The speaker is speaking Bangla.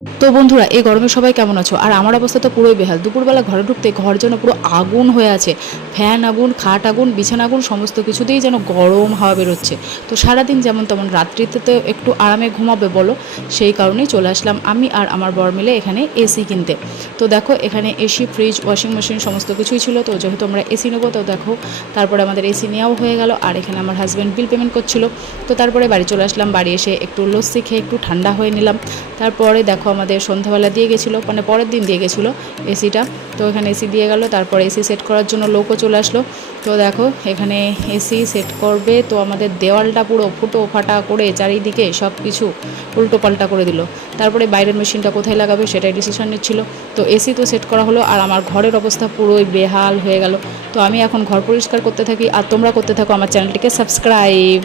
তো বন্ধুরা, এই গরমে সবাই কেমন আছো? আর আমার অবস্থা তো পুরোই বেহাল। দুপুরবেলা ঘরে ঢুকতে ঘর যেন পুরো আগুন হয়ে আছে। ফ্যান আগুন, খাট আগুন, বিছানা আগুন, সমস্ত কিছুতেই যেন গরম হাওয়া বেরোচ্ছে। তো সারাদিন যেমন তেমন, রাত্রিতে তো একটু আরামে ঘুমাবে বলো, সেই কারণেই চলে আসলাম আমি আর আমার বর মিলে এখানে এসি কিনতে। তো দেখো, এখানে এসি, ফ্রিজ, ওয়াশিং মেশিন সমস্ত কিছুই ছিল। তো যেহেতু আমরা এসি নেবো, তো দেখো তারপরে আমাদের এসি নেওয়াও হয়ে গেল। আর এখানে আমার হাজব্যান্ড বিল পেমেন্ট করছিল। তো তারপরে বাড়ি চলে আসলাম। বাড়ি এসে একটু লস্যি খেয়ে একটু ঠান্ডা হয়ে নিলাম। তারপরে দেখো, আমাদের সন্ধ্যাবেলা দিয়ে গেছিলো, মানে পরের দিন দিয়ে গেছিলো এসিটা। তো এখানে এসি দিয়ে গেল। তারপরে এসি সেট করার জন্য লোকও চলে আসলো। তো দেখো, এখানে এসি সেট করবে, তো আমাদের দেওয়ালটা পুরো ফুটো ফাটা করে চারিদিকে সব কিছু উল্টো পাল্টা করে দিল। তারপরে বাইরের মেশিনটা কোথায় লাগাবে সেটাই ডিসিশন নিচ্ছিল। তো এসি তো সেট করা হলো, আর আমার ঘরের অবস্থা পুরোই বেহাল হয়ে গেল। তো আমি এখন ঘর পরিষ্কার করতে থাকি, আর তোমরা করতে থাকো আমার চ্যানেলটিকে সাবস্ক্রাইব।